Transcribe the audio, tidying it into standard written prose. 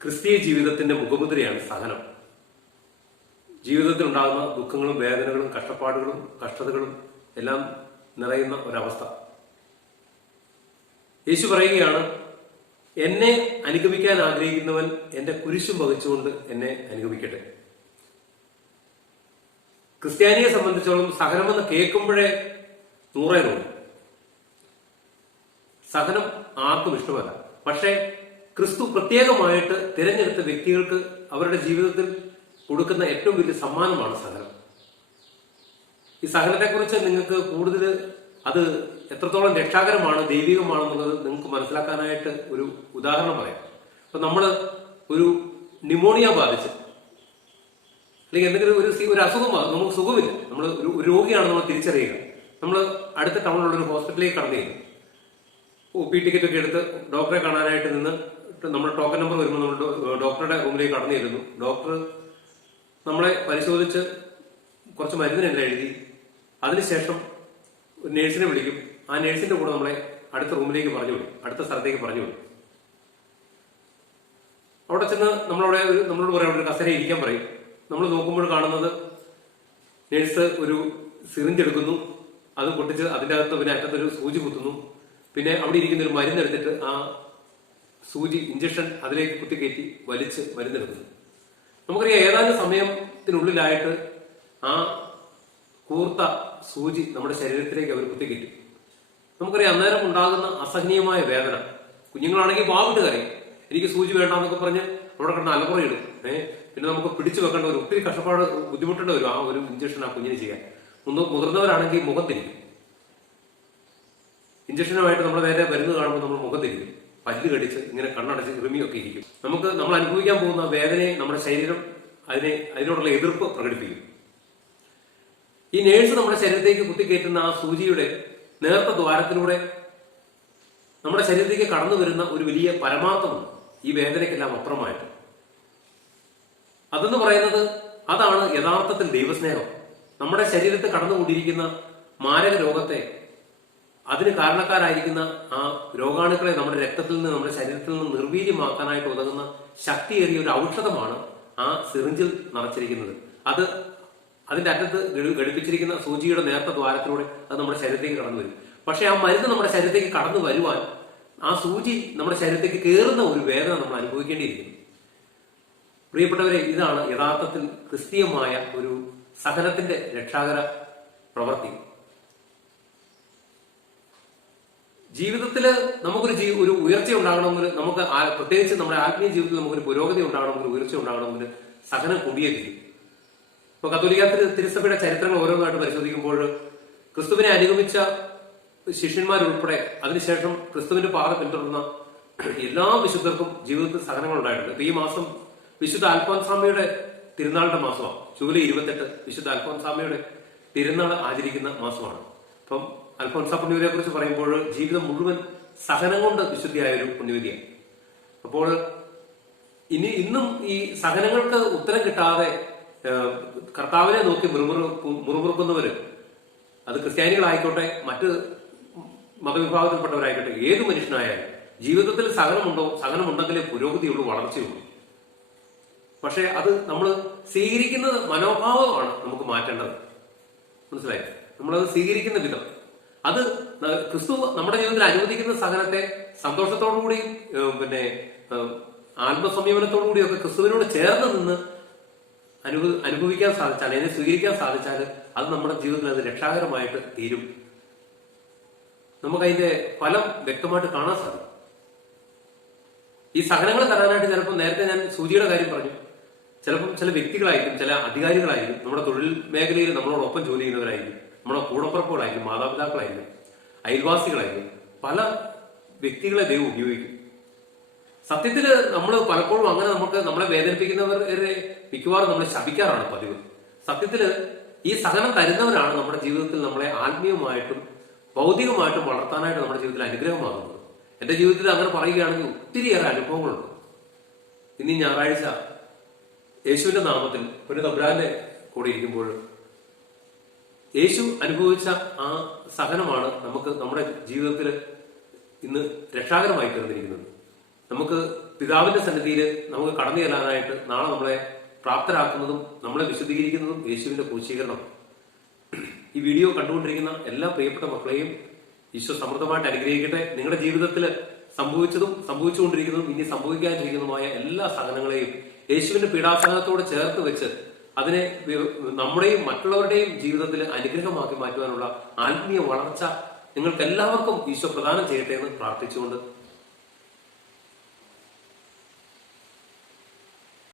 ക്രിസ്തീയ ജീവിതത്തിന്റെ മുഖമുദ്രയാണ് സഹനം. ജീവിതത്തിൽ ഉണ്ടാകുന്ന ദുഃഖങ്ങളും വേദനകളും കഷ്ടപ്പാടുകളും കഷ്ടതകളും എല്ലാം നിറയുന്ന ഒരവസ്ഥ. യേശു പറയുകയാണ്, എന്നെ അനുഗമിക്കാൻ ആഗ്രഹിക്കുന്നവൻ എന്റെ കുരിശും വഹിച്ചുകൊണ്ട് എന്നെ അനുഗമിക്കട്ടെ. ക്രിസ്ത്യാനിയെ സംബന്ധിച്ചോളം സഹനമെന്ന് കേൾക്കുമ്പോഴേ നൂറേ നൂറ്. സഹനം ആർക്കും ഇഷ്ടമല്ല. പക്ഷേ ക്രിസ്തു പ്രത്യേകമായിട്ട് തിരഞ്ഞെടുത്ത വ്യക്തികൾക്ക് അവരുടെ ജീവിതത്തിൽ കൊടുക്കുന്ന ഏറ്റവും വലിയ സമ്മാനമാണ് സഹനം. ഈ സഹനത്തെക്കുറിച്ച് നിങ്ങൾക്ക് കൂടുതൽ അത് എത്രത്തോളം രക്ഷാകരമാണ്, ദൈവികമാണെന്നുള്ളത് നിങ്ങൾക്ക് മനസ്സിലാക്കാനായിട്ട് ഒരു ഉദാഹരണം പറയാം. അപ്പൊ നമ്മള് ഒരു ന്യൂമോണിയ ബാധിച്ച് അല്ലെങ്കിൽ എന്തെങ്കിലും ഒരു അസുഖം, നമുക്ക് സുഖമില്ല, നമ്മൾ ഒരു രോഗിയാണ് നമ്മൾ തിരിച്ചറിയുക. നമ്മൾ അടുത്ത ടൗണിലുള്ള ഒരു ഹോസ്പിറ്റലിലേക്ക് കടന്നു ചെയ്യുന്നു. OP ടിക്കറ്റ് ഒക്കെ എടുത്ത് ഡോക്ടറെ കാണാനായിട്ട് നിന്ന് നമ്മൾ ടോക്കൺ നമ്പർ വരുമ്പോൾ നമ്മൾ ഡോക്ടറുടെ റൂമിലേക്ക് കടന്നു ചെല്ലുന്നു. ഡോക്ടർ നമ്മളെ പരിശോധിച്ച് കുറച്ച് മരുന്നിനെല്ലാം എഴുതി. അതിനുശേഷം ഒരു നേഴ്സിനെ വിളിക്കും. ആ നേഴ്സിന്റെ കൂടെ നമ്മളെ അടുത്ത റൂമിലേക്ക് പറഞ്ഞു വിടും, അടുത്ത സ്ഥലത്തേക്ക് പറഞ്ഞു വിടും. അവിടെ ചെന്ന് നമ്മളോട് പറയാം, ഒരു കസേര ഇരിക്കാൻ പറയും. നമ്മൾ നോക്കുമ്പോൾ കാണുന്നത് നേഴ്സ് ഒരു സിറിഞ്ച് എടുക്കുന്നു, അത് പൊട്ടിച്ച് അതിൻ്റെ അകത്ത് പിന്നെ അറ്റത്തൊരു സൂചി കുത്തുന്നു. പിന്നെ അവിടെ ഇരിക്കുന്ന ഒരു മരുന്നെടുത്തിട്ട് ആ സൂചി ഇഞ്ചക്ഷൻ അതിലേക്ക് കുത്തിക്കയറ്റി വലിച്ച് മരുന്നെടുക്കുന്നു. നമുക്കറിയാം, ഏതാനും സമയത്തിനുള്ളിലായിട്ട് ആ കൂർത്ത സൂചി നമ്മുടെ ശരീരത്തിലേക്ക് അവർ കുത്തിക്കയറ്റും. നമുക്കറിയാം, അന്നേരം ഉണ്ടാകുന്ന അസഹനീയമായ വേദന. കുഞ്ഞുങ്ങളാണെങ്കിൽ വാവിട്ട് കരയും, എനിക്ക് സൂചി വേണ്ടാന്നൊക്കെ പറഞ്ഞ് അവിടെ കിടന്ന് അലമുറയിടും. പിന്നെ നമുക്ക് പിടിച്ചു വെക്കേണ്ട ഒരു ഒത്തിരി കഷ്ടപ്പാട്, ബുദ്ധിമുട്ടേണ്ട വരും ആ ഒരു ഇഞ്ചക്ഷൻ ആ കുഞ്ഞിന് ചെയ്യാൻ. മുതിർന്നവരാണെങ്കിൽ മുഖം തിരിക്കും. ഇഞ്ചക്ഷനുമായിട്ട് നമ്മൾ നേരെ വരുന്നത് കാണുമ്പോൾ നമ്മൾ മുഖം തിരിക്കും, പല്ല് കടിച്ച് ഇങ്ങനെ കണ്ണടച്ച് കൃമിയൊക്കെ ഇരിക്കും. നമ്മൾ അനുഭവിക്കാൻ പോകുന്ന വേദനയെ നമ്മുടെ ശരീരം അതിനോടുള്ള എതിർപ്പ് പ്രകടിപ്പിക്കും. ഈ നേഴ്സ് നമ്മുടെ ശരീരത്തേക്ക് കുത്തിക്കയറ്റുന്ന ആ സൂചിയുടെ നേർത്ത ദ്വാരത്തിലൂടെ നമ്മുടെ ശരീരത്തേക്ക് കടന്നു വരുന്ന ഒരു വലിയ പരമാർത്ഥമുണ്ട്, ഈ വേദനയ്ക്കെല്ലാം അപ്പുറമായിട്ട്. അതെന്ന് പറയുന്നത് അതാണ് യഥാർത്ഥത്തിൽ ദൈവസ്നേഹം. നമ്മുടെ ശരീരത്തിൽ കടന്നുകൂടിയിരിക്കുന്ന മാരക രോഗത്തെ, അതിന് കാരണക്കാരായിരിക്കുന്ന ആ രോഗാണുക്കളെ നമ്മുടെ രക്തത്തിൽ നിന്ന്, നമ്മുടെ ശരീരത്തിൽ നിന്ന് നിർവീര്യമാക്കാനായിട്ട് ഉതകുന്ന ശക്തിയേറിയ ഒരു ഔഷധമാണ് ആ സിറിഞ്ചിൽ നിറച്ചിരിക്കുന്നത്. അതിന്റെ അറ്റത്ത് ഘടിപ്പിച്ചിരിക്കുന്ന സൂചിയുടെ നേർത്ത ദ്വാരത്തിലൂടെ അത് നമ്മുടെ ശരീരത്തേക്ക് കടന്നു വരും. പക്ഷെ ആ മരുന്ന് നമ്മുടെ ശരീരത്തേക്ക് കടന്നു വരുവാൻ ആ സൂചി നമ്മുടെ ശരീരത്തേക്ക് കയറുന്ന ഒരു വേദന നമ്മൾ അനുഭവിക്കേണ്ടിയിരിക്കുന്നു. പ്രിയപ്പെട്ടവരെ, ഇതാണ് യഥാർത്ഥത്തിൽ ക്രിസ്തീയമായ ഒരു സഹനത്തിന്റെ രക്ഷാകര പ്രവൃത്തി. ജീവിതത്തിൽ നമുക്കൊരു ഉയർച്ച ഉണ്ടാകണമെങ്കിൽ, നമുക്ക് പ്രത്യേകിച്ച് നമ്മുടെ ആത്മീയ ജീവിതത്തിൽ നമുക്കൊരു പുരോഗതി ഉണ്ടാകണമെങ്കിൽ, ഉയർച്ച ഉണ്ടാകണമെങ്കിൽ സഹനം കൂടിയേക്കും. ഇപ്പൊ കത്തോലിക്ക തിരുസഭയുടെ ചരിത്രങ്ങൾ ഓരോന്നായിട്ട് പരിശോധിക്കുമ്പോൾ ക്രിസ്തുവിനെ അനുഗമിച്ച ശിഷ്യന്മാരുൾപ്പെടെ അതിനുശേഷം ക്രിസ്തുവിന്റെ പാത പിന്തുടർന്ന എല്ലാ വിശുദ്ധർക്കും ജീവിതത്തിൽ സഹനങ്ങൾ ഉണ്ടായിട്ടുണ്ട്. ഇപ്പൊ ഈ മാസം വിശുദ്ധ അൽഫോൻസാമയുടെ തിരുനാളിന്റെ മാസമാണ്. ജൂലൈ 28 വിശുദ്ധ അൽഫോൻസാമയുടെ തിരുനാൾ ആചരിക്കുന്ന മാസമാണ്. അപ്പം അൽഫോൻസ പുണ്യവതിയെ കുറിച്ച് പറയുമ്പോൾ ജീവിതം മുഴുവൻ സഹനം കൊണ്ട് വിശുദ്ധിയായ ഒരു പുണ്യവതിയാണ്. അപ്പോൾ ഇന്നും ഈ സഹനങ്ങൾക്ക് ഉത്തരം കിട്ടാതെ കർത്താവിനെ നോക്കി മുറുമുറുക്കുന്നവര്, അത് ക്രിസ്ത്യാനികളായിക്കോട്ടെ മറ്റ് മതവിഭാഗത്തിൽപ്പെട്ടവരായിക്കോട്ടെ, ഏത് മനുഷ്യനായാലും ജീവിതത്തിൽ സഹനമുണ്ടെങ്കിലേ പുരോഗതിയുള്ളൂ, വളർച്ചയുള്ളൂ. പക്ഷെ അത് നമ്മൾ സ്വീകരിക്കുന്ന മനോഭാവമാണ് നമുക്ക് മാറ്റേണ്ടത്. മനസ്സിലായി? നമ്മളത് സ്വീകരിക്കുന്ന വിധം, അത് ക്രിസ്തു നമ്മുടെ ജീവിതത്തിൽ അനുവദിക്കുന്ന സഹനത്തെ സന്തോഷത്തോടുകൂടിയും പിന്നെ ആത്മസംയമനത്തോടുകൂടിയും ഒക്കെ ക്രിസ്തുവിനോട് ചേർന്ന് നിന്ന് അനുഭവിക്കാൻ സാധിച്ചാൽ, അതിനെ സ്വീകരിക്കാൻ സാധിച്ചാൽ അത് നമ്മുടെ ജീവിതത്തിൽ അത് രക്ഷാകരമായിട്ട് തീരും. നമുക്കതിന്റെ ഫലം വ്യക്തമായിട്ട് കാണാൻ സാധിക്കും. ഈ സഹനങ്ങൾ തരാനായിട്ട് ചിലപ്പോൾ, നേരത്തെ ഞാൻ സൂചിയുടെ കാര്യം പറഞ്ഞു, ചിലപ്പം ചില വ്യക്തികളായിരിക്കും, ചില അധികാരികളായിരിക്കും, നമ്മുടെ തൊഴിൽ മേഖലയിൽ നമ്മളോടൊപ്പം ജോലി ചെയ്യുന്നവരായിരിക്കും, നമ്മുടെ കൂടപ്പുറപ്പുകളായിരിക്കും, മാതാപിതാക്കളായിരിക്കും, അയൽവാസികളായിരിക്കും. പല വ്യക്തികളെ ദൈവം ഉപയോഗിക്കും. സത്യത്തില് നമ്മൾ പലപ്പോഴും അങ്ങനെ നമ്മളെ വേദനിപ്പിക്കുന്നവരെ മിക്കവാറും നമ്മളെ ശപിക്കാറാണ് പതിവ്. സത്യത്തില് ഈ സഹനം തരുന്നവരാണ് നമ്മുടെ ജീവിതത്തിൽ നമ്മളെ ആത്മീയമായിട്ടും ഭൗതികമായിട്ടും വളർത്താനായിട്ട് നമ്മുടെ ജീവിതത്തിൽ അനുഗ്രഹമാകുന്നത്. എന്റെ ജീവിതത്തിൽ അങ്ങനെ പറയുകയാണെങ്കിൽ ഒത്തിരിയേറെ അനുഭവങ്ങളുണ്ട്. ഇനി ഞായറാഴ്ച യേശുവിന്റെ നാമത്തിൽ ഒരു തമ്പുരാന്റെ കൂടെ ഇരിക്കുമ്പോൾ യേശു അനുഭവിച്ച ആ സഹനമാണ് നമുക്ക് നമ്മുടെ ജീവിതത്തിൽ ഇന്ന് രക്ഷാകരമായി തീർന്നിരിക്കുന്നത്. നമുക്ക് പിതാവിന്റെ സന്നിധിയിൽ നമുക്ക് കടന്നു ചെല്ലാനായിട്ട് നാളെ നമ്മളെ പ്രാപ്തരാക്കുന്നതും നമ്മളെ വിശദീകരിക്കുന്നതും യേശുവിന്റെ ക്രൂശീകരണം. ഈ വീഡിയോ കണ്ടുകൊണ്ടിരിക്കുന്ന എല്ലാ പ്രിയപ്പെട്ട മക്കളെയും ഈശോ സമൃദ്ധമായിട്ട് അനുഗ്രഹിക്കട്ടെ. നിങ്ങളുടെ ജീവിതത്തിൽ സംഭവിച്ചതും സംഭവിച്ചുകൊണ്ടിരിക്കുന്നതും ഇനി സംഭവിക്കാതിരിക്കുന്നതുമായ എല്ലാ സഹനങ്ങളെയും യേശുവിന്റെ പീഡാസഹനത്തോട് ചേർത്ത് വെച്ച് അതിനെ നമ്മുടെയും മറ്റുള്ളവരുടെയും ജീവിതത്തിൽ അനുഗ്രഹമാക്കി മാറ്റുവാനുള്ള ആത്മീയ വളർച്ച നിങ്ങൾക്ക് എല്ലാവർക്കും ഈശോ പ്രദാനം ചെയ്യട്ടെ എന്ന് പ്രാർത്ഥിച്ചുകൊണ്ട്